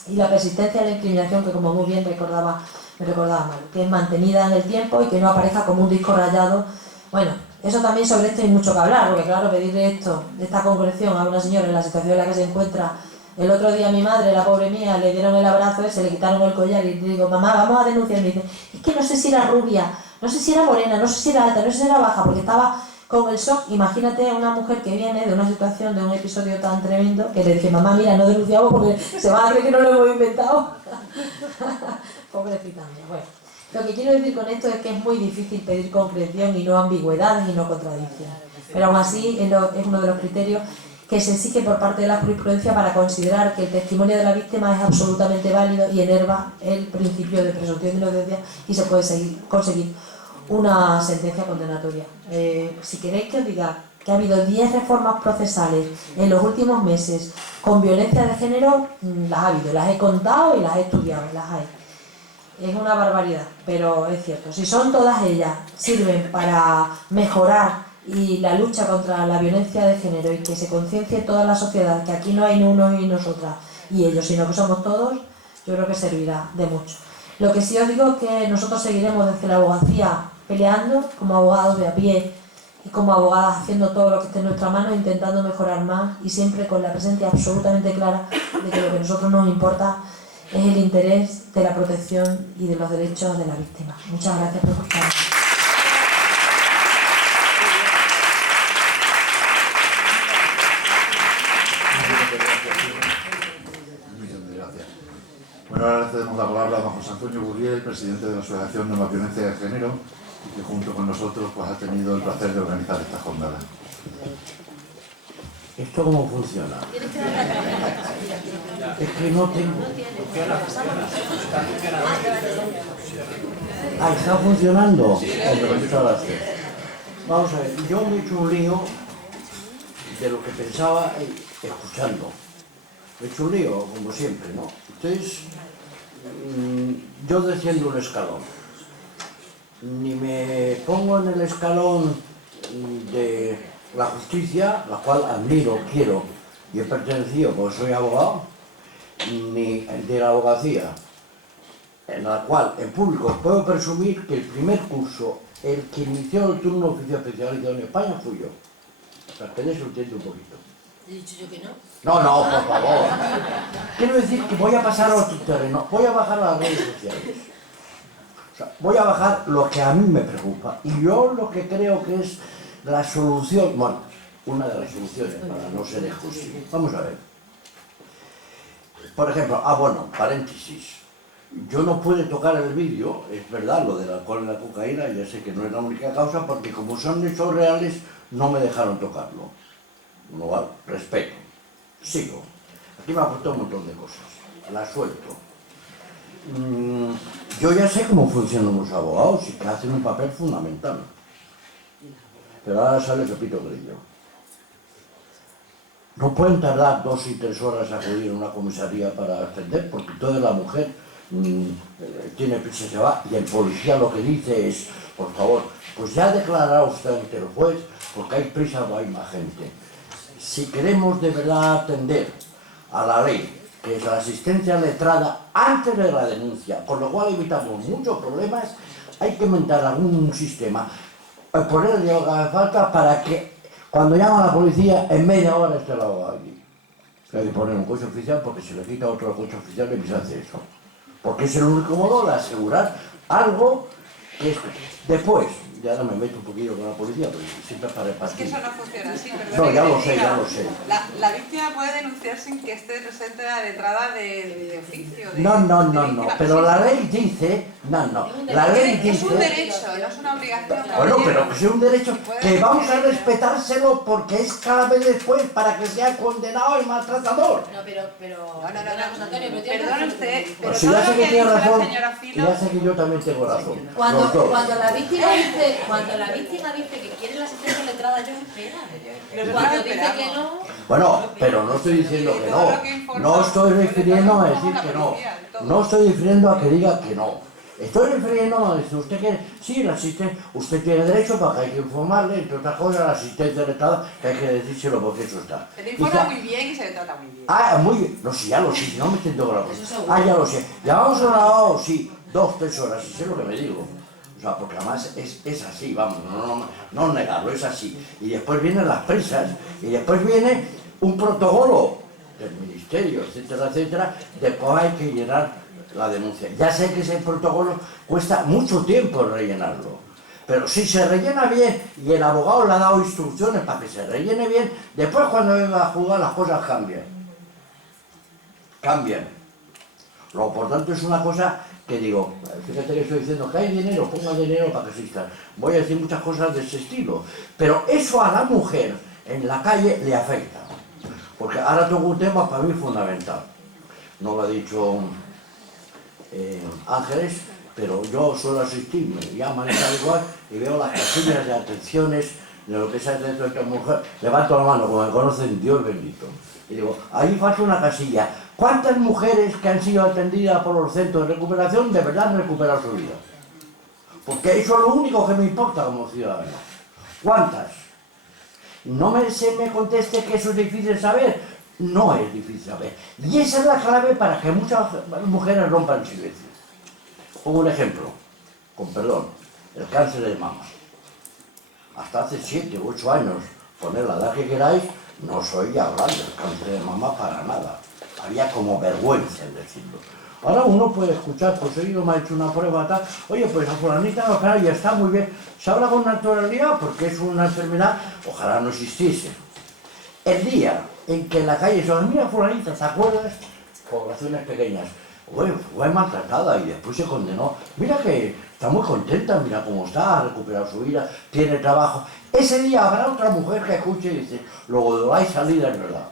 y la persistencia de la incriminación, que como muy bien me recordaba Mario, que es mantenida en el tiempo y que no aparezca como un disco rayado. Bueno, eso también, sobre esto hay mucho que hablar, porque claro, pedirle esta concreción a una señora en la situación en la que se encuentra. El otro día a mi madre, la pobre mía, le dieron el abrazo ese, le quitaron el collar y le digo, mamá, vamos a denunciar. Y me dice, es que no sé si era rubia, no sé si era morena, no sé si era alta, no sé si era baja, porque estaba con el shock. Imagínate a una mujer que viene de una situación, de un episodio tan tremendo, que le dije, mamá, mira, no denunciamos porque se van a creer que no lo hemos inventado. Pobrecita mía. Bueno, lo que quiero decir con esto es que es muy difícil pedir concreción y no ambigüedades y no contradicciones. Pero aún así es uno de los criterios que se exige por parte de la jurisprudencia para considerar que el testimonio de la víctima es absolutamente válido y enerva el principio de presunción de inocencia y se puede conseguir una sentencia condenatoria. Si queréis que os diga que ha habido 10 reformas procesales en los últimos meses con violencia de género, las ha habido, las he contado y las he estudiado, las hay. Es una barbaridad, pero es cierto. Si son todas ellas, sirven para mejorar y la lucha contra la violencia de género y que se conciencie toda la sociedad, que aquí no hay unos y nosotras y ellos, sino que somos todos, yo creo que servirá de mucho. Lo que sí os digo es que nosotros seguiremos desde la abogacía peleando como abogados de a pie y como abogadas haciendo todo lo que esté en nuestra mano, intentando mejorar más y siempre con la presencia absolutamente clara de que lo que a nosotros nos importa es el interés de la protección y de los derechos de la víctima. Muchas gracias por escucharme. Bueno, ahora le cedemos la palabra a don José Antonio Burriel, presidente de la Asociación Nueva Violencia de Género, y que junto con nosotros pues, ha tenido el placer de organizar esta jornada. ¿Esto cómo funciona? Es que no tengo... Ah, ¿está funcionando? Hombre, muchas gracias. Vamos a ver, yo me he hecho un lío de lo que pensaba escuchando. Me he hecho un lío, como siempre, ¿no? Entonces, yo desciendo un escalón. Ni me pongo en el escalón de la justicia, la cual admiro, quiero y he pertenecido porque soy abogado, ni de la abogacía, en la cual en público puedo presumir que el primer curso, el que inició el turno oficial especializado en España fui yo. Para que eso entiende un poquito. ¿He dicho yo que no? No, por favor. Quiero decir que voy a pasar a otro terreno, voy a bajar a las redes sociales. O sea, voy a bajar lo que a mí me preocupa y yo lo que creo que es la solución, bueno, una de las soluciones para no ser exclusivo. Vamos a ver. Por ejemplo, paréntesis. Yo no pude tocar el vídeo, es verdad, lo del alcohol y la cocaína, ya sé que no es la única causa, porque como son hechos reales, no me dejaron tocarlo. No, respeto. Sigo. Aquí me ha apuntado un montón de cosas. La suelto. Yo ya sé cómo funcionan los abogados y que hacen un papel fundamental. Pero ahora sale el Pepito Grillo. No pueden tardar 2 y 3 horas a acudir a una comisaría para atender, porque toda la mujer tiene prisa, se va, y el policía lo que dice es, por favor, pues ya declarará usted ante el juez, porque hay prisa o hay más gente. Si queremos de verdad atender a la ley, que es la asistencia letrada antes de la denuncia, con lo cual evitamos muchos problemas, hay que inventar algún sistema, ponerle lo que haga falta para que cuando llama a la policía en media hora esté el abogado allí. Hay que poner un coche oficial porque si le quita otro coche oficial y se hace eso. Porque es el único modo de asegurar algo que es... Después, ya no me meto un poquillo con la policía, porque siempre para repartir. Es que eso no funciona así, perdón. No, ya lo sé, ya lo sé. La víctima puede denunciar sin que esté presente la letrada de oficio. No, pero la ley dice... la ley dice... Es un derecho, no es una obligación. Bueno, pero que es un derecho que vamos a respetárselo porque es cada vez después para que sea condenado el maltratador. No, pero... No. Antonio, pero Perdone usted, pero Si todo ya sé lo que que tiene dice la razón, señora y Filo... ya sé que yo también tengo razón. Cuando Los dos. la víctima dice que quiere la asistencia letrada, ellos esperan. Cuando dice que no... Bueno, pero no estoy diciendo que no. No estoy refiriendo a decir que no. No estoy refiriendo a que diga que no. Estoy refiriendo a decir usted que sí, la asistencia, usted tiene derecho para que hay que informarle, entre otras cosas, la asistencia letrada, que hay que decírselo porque eso está. Se le informa muy bien y se le trata muy bien. Muy bien. No, sí, ya lo sé, si no me entiendo con la cosa. Ya lo sé. Llamamos a un abogado, sí, 2, 3 horas, y sé lo que me digo. O sea, porque además es así, vamos, no negarlo, es así. Y después vienen las prisas, y después viene un protocolo del ministerio, etcétera, etcétera, después hay que llenar la denuncia. Ya sé que ese protocolo cuesta mucho tiempo rellenarlo, pero si se rellena bien y el abogado le ha dado instrucciones para que se rellene bien, después cuando venga a jugar las cosas cambian. Lo importante es una cosa que digo, fíjate que estoy diciendo que hay dinero, ponga dinero para que exista. Voy a decir muchas cosas de ese estilo, pero eso a la mujer en la calle le afecta, porque ahora tengo un tema para mí fundamental. No lo ha dicho Ángeles, pero yo suelo asistir, me llaman y tal igual, y veo las casillas de atenciones de lo que se hace dentro de esta mujer. Levanto la mano, como me conocen, Dios bendito. Y digo, ahí falta una casilla. ¿Cuántas mujeres que han sido atendidas por los centros de recuperación de verdad han recuperado su vida? Porque eso es lo único que me importa como ciudadano. ¿Cuántas? No se me conteste que eso es difícil saber. No es difícil saber. Y esa es la clave para que muchas mujeres rompan el silencio. Pongo un ejemplo, con perdón, el cáncer de mama. Hasta hace 7 u 8 años, poner la edad que queráis, no se oía hablar del cáncer de mama para nada. Había como vergüenza en decirlo. Ahora uno puede escuchar, pues oye, me ha hecho una prueba tal, oye, pues a fulanita, no, claro, ya está muy bien. Se habla con naturalidad porque es una enfermedad, ojalá no existiese. El día en que en la calle se va, mira fulanita, ¿te acuerdas? Poblaciones pequeñas, fue maltratada y después se condenó. Mira que está muy contenta, mira cómo está, ha recuperado su vida, tiene trabajo. Ese día habrá otra mujer que escuche y dice, luego de la salida es verdad.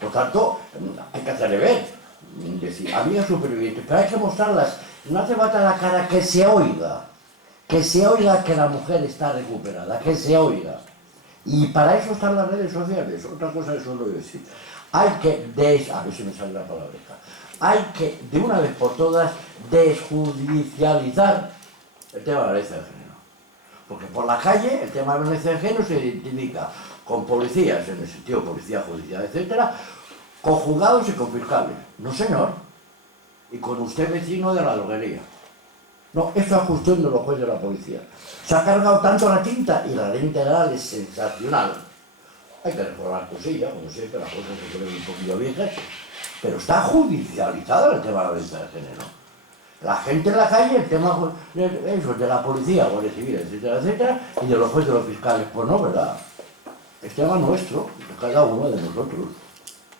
Por tanto, hay que hacerle ver, decir, amigas supervivientes, pero hay que mostrarlas, no hace falta la cara, que se oiga que la mujer está recuperada, que se oiga. Y para eso están las redes sociales, otra cosa que suelo decir. Hay que, a ver si me sale la palabra, hay que, de una vez por todas, desjudicializar el tema de la violencia de género. Porque por la calle el tema de la violencia de género se identifica con policías, en el sentido policía judicial, etcétera, con juzgados y con fiscales. No, señor. Y con usted, vecino de la droguería. No, esto es cuestión de los jueces de la policía. Se ha cargado tanto la tinta y la ley integral es sensacional. Hay que reformar cosillas, como siempre, las cosas se ponen un poquillo viejas, pero está judicializado el tema de la violencia de género. La gente en la calle, el tema eso, de la policía, guardia civil, etcétera, etcétera, y de los jueces de los fiscales, pues no, ¿verdad? Es tema nuestro, de cada uno de nosotros.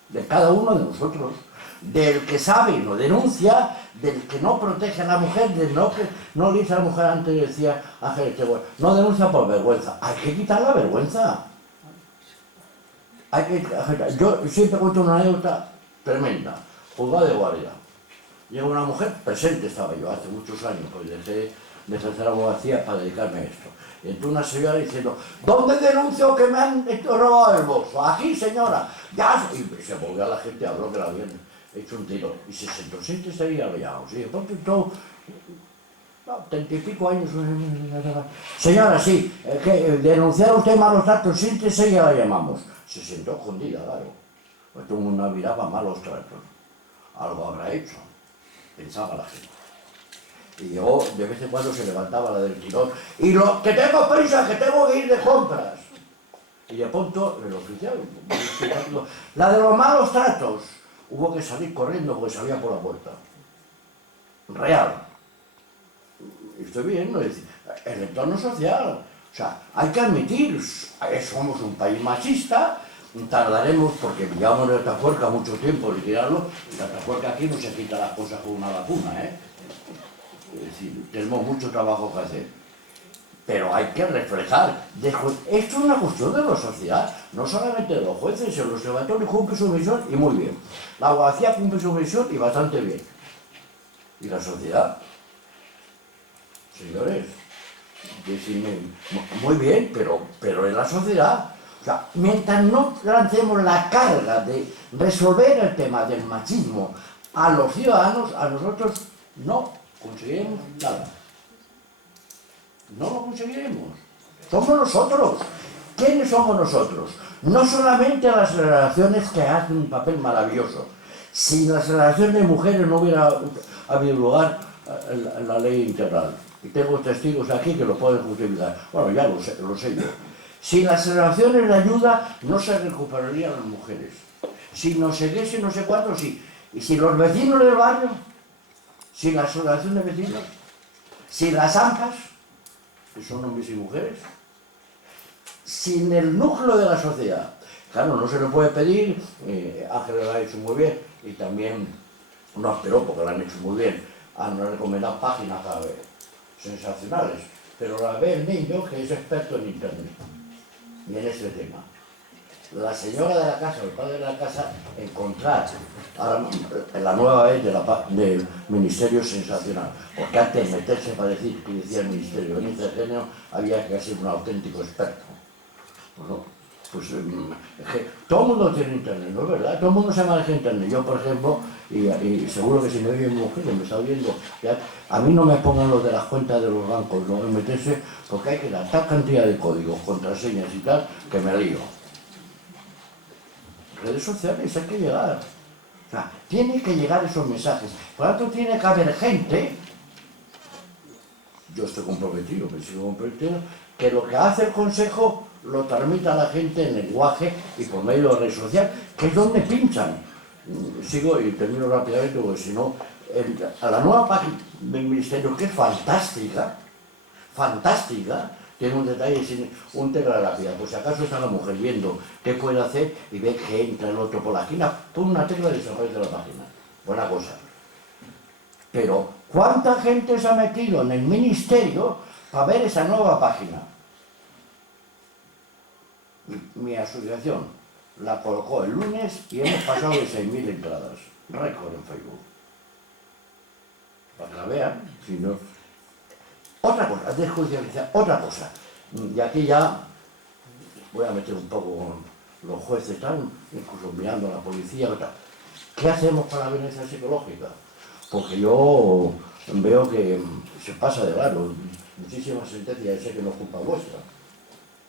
De cada uno de nosotros. Del que sabe y lo denuncia, del que no protege a la mujer, del que no le dice a la mujer, antes decía Ángel, no denuncia por vergüenza. Hay que quitar la vergüenza. Yo siempre cuento una anécdota tremenda, juzgado de guardia. Llega una mujer, presente estaba yo hace muchos años, pues dejé de ejercer abogacía para dedicarme a esto. Y entró una señora diciendo, ¿dónde denuncio que me han robado el bolso? Aquí, señora. Ya. Y se volvió a la gente, habló que la viene. hecho un tiro. Y 67 estaría liado. Y de pronto todo, 30 y pico años. Señora, sí, que denunciar usted malos tratos, siéntese y ya la llamamos. Se sentó escondida, claro. Pues todo el mundo miraba malos tratos. Algo habrá hecho, pensaba la gente. Y yo, de vez en cuando se levantaba la del tirón. Y lo que tengo prisa, que tengo que ir de compras. Y de pronto, el oficial, la de los malos tratos, hubo que salir corriendo porque salía por la puerta. Real. Y estoy viendo, es decir, el entorno social. O sea, hay que admitir, somos un país machista, tardaremos, porque pillamos el Atapuerca mucho tiempo liquidarlo, el Atapuerca aquí no se quita las cosas con una vacuna, ¿eh? Es decir, tenemos mucho trabajo que hacer. Pero hay que reflejar. Esto es una cuestión de la sociedad, no solamente de los jueces. El observatorio cumple su misión y muy bien. La abogacía cumple su misión y bastante bien. ¿Y la sociedad? Señores, decirme, muy bien, pero en la sociedad. O sea, mientras no lancemos la carga de resolver el tema del machismo a los ciudadanos, a nosotros no conseguiremos nada. No lo conseguiremos. Somos nosotros. ¿Quiénes somos nosotros? No solamente las relaciones que hacen un papel maravilloso. Si las relaciones de mujeres no hubiera habido lugar en la ley integral. Y tengo testigos aquí que lo pueden justificar. Bueno, ya lo sé yo. Si las relaciones de ayuda no se recuperarían las mujeres. Si no sé qué, si no sé cuánto, sí. Y si los vecinos del barrio, si las relaciones de vecinos, si las AMPAs, que son hombres y mujeres, sin el núcleo de la sociedad. Claro, no se le puede pedir, Ángel lo ha hecho muy bien, y también no esperó porque lo han hecho muy bien, han recomendado páginas sensacionales, pero la ve el niño que es experto en internet y en ese tema. La señora de la casa, el padre de la casa, encontrar ahora, la nueva vez del ministerio sensacional, porque antes meterse para decir que decía el ministerio de violencia de género había que ser un auténtico experto. Bueno, pues es que todo el mundo tiene internet, ¿no es verdad? Todo el mundo se maneja internet. Yo, por ejemplo, y seguro que si me oye mi mujer, me está oyendo, ya, a mí no me pongan los de las cuentas de los bancos, no me meterse, porque hay que dar tal cantidad de códigos, contraseñas y tal, que me lío. Redes sociales, hay que llegar. O sea, tiene que llegar esos mensajes. Por lo tanto, tiene que haber gente, yo estoy comprometido, me sigo comprometiendo, que lo que hace el Consejo lo transmita a la gente en lenguaje y por medio de red social, que es donde pinchan. Sigo y termino rápidamente, porque si no, a la nueva página del Ministerio, que es fantástica, tiene un detalle, un tecla rápida, pues si acaso está la mujer viendo qué puede hacer y ve que entra el otro por la esquina, pone una tecla y desaparece la página. Buena cosa. Pero, ¿cuánta gente se ha metido en el Ministerio para ver esa nueva página? Mi asociación la colocó el lunes y hemos pasado de 6.000 entradas. Récord en Facebook. Para que la vean, si no... Otra cosa, desjudicializar, otra cosa. Y aquí ya voy a meter un poco con los jueces, incluso mirando a la policía. ¿Qué hacemos para la violencia psicológica? Porque yo veo que se pasa de largo. Muchísimas sentencias, sé que no es culpa vuestra.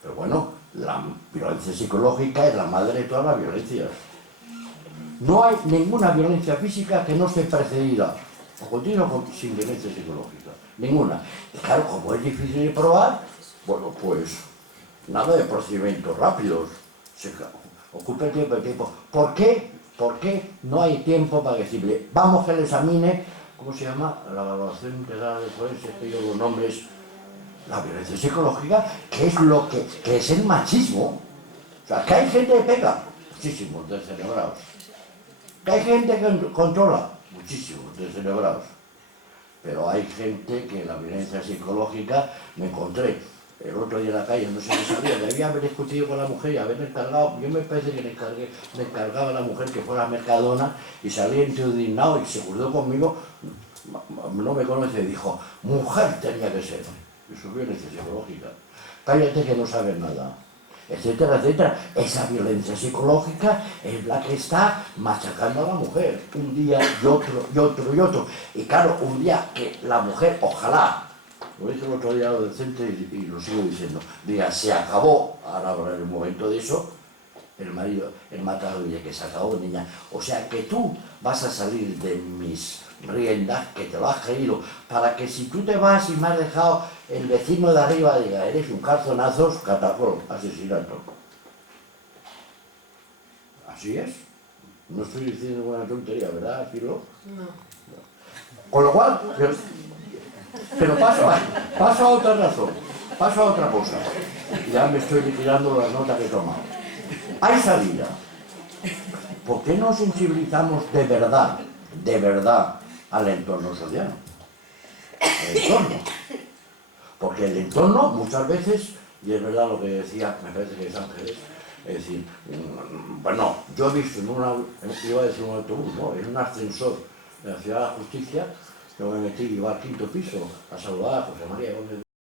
Pero bueno, la violencia psicológica es la madre de todas las violencias. No hay ninguna violencia física que no esté precedida o continua sin violencia psicológica. Ninguna. Y claro, como es difícil de probar, bueno, pues nada de procedimientos rápidos. Se ocupa el tiempo. ¿Por qué? Porque no hay tiempo para decirle, vamos que le examine, ¿cómo se llama? La evaluación integral de forense, que yo los nombres, la violencia psicológica, que es lo que es el machismo. O sea, que hay gente que pega, muchísimos descerebrados. Que hay gente que controla, muchísimos descerebrados. Pero hay gente que la violencia psicológica, me encontré el otro día en la calle, no sé qué sabía, debía haber discutido con la mujer y haberle encargado, yo me parece que le encargaba a la mujer que fuera Mercadona y salía indignado y se cruzó conmigo, no me conoce, y dijo, mujer tenía que ser. Eso es violencia psicológica. Cállate que no sabes nada. etcétera, etcétera. Esa violencia psicológica es la que está machacando a la mujer, un día y otro, y otro, y otro. Y claro, un día que la mujer, ojalá, lo dije el otro día decente y lo sigo diciendo, diga, se acabó, ahora habrá el momento de eso, el marido, el matado dice que se acabó, niña. O sea que tú vas a salir de mis riendas, que te lo has creído, para que si tú te vas y me has dejado, el vecino de arriba diga, eres un calzonazos, catacol, asesinato. Así es. No estoy diciendo una tontería, ¿verdad, Filo? No. Con lo cual, pero paso a otra razón, paso a otra cosa. Ya me estoy liquidando las notas que he tomado. Hay salida. ¿Por qué no sensibilizamos de verdad, al entorno social? El entorno. Porque el entorno muchas veces, y es verdad lo que decía, me parece que es Ángeles, es decir, bueno, yo he visto iba a decir un autobús, ¿no? En un ascensor de la Ciudad de la Justicia, yo me metí, iba al 5.º piso a saludar a José María Gómez